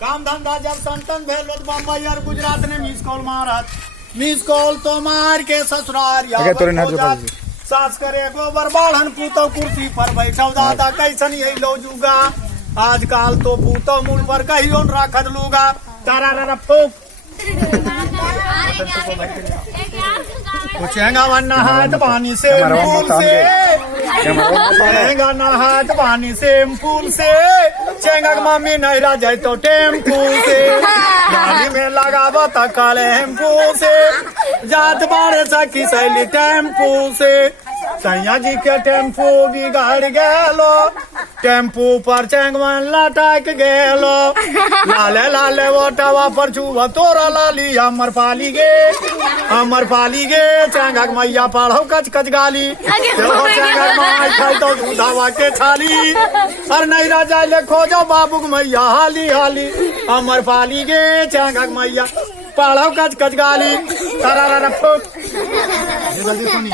काम धंधा जब संतन भेल बम्बई और गुजरात ने मिस कॉल मारत। मिस कॉल तो मार के ससुराल सास करे गोबर बाढ़न पूतो कुर्सी पर बैठो दादा कैसन यही लो जूगा। आजकल तो पूतो मुड़ पर कहियो राखत लूगा। तारा फूक चेंगा वन्ना हाथ पानी से फूल से चेंगा ना हाथ पानी से फूल से चेंगा मम्मी नहीं रह जाए तो टेम्पू से गाड़ी में लगाबो तो टेम्पू से जात बाड़े सखी सैली टेम्पू से। सैया जी के टेम्पू बिगाड़ गेलो टेम्पू पर चेंगवन लटक गेलो लाले लाले वोटवा पर छुआ तोरा लाली हमर पाली गे चेंगक मैया पढ़ो कच कच गाली चेंगक माई खाई तो दूधावा के छाली और नहीं रह जाए खोजो बाबू मैया हाली हाली हमर पाली गे चेंगक मैया पढ़ो कच कच गाली। तारा जल्दी सुनी।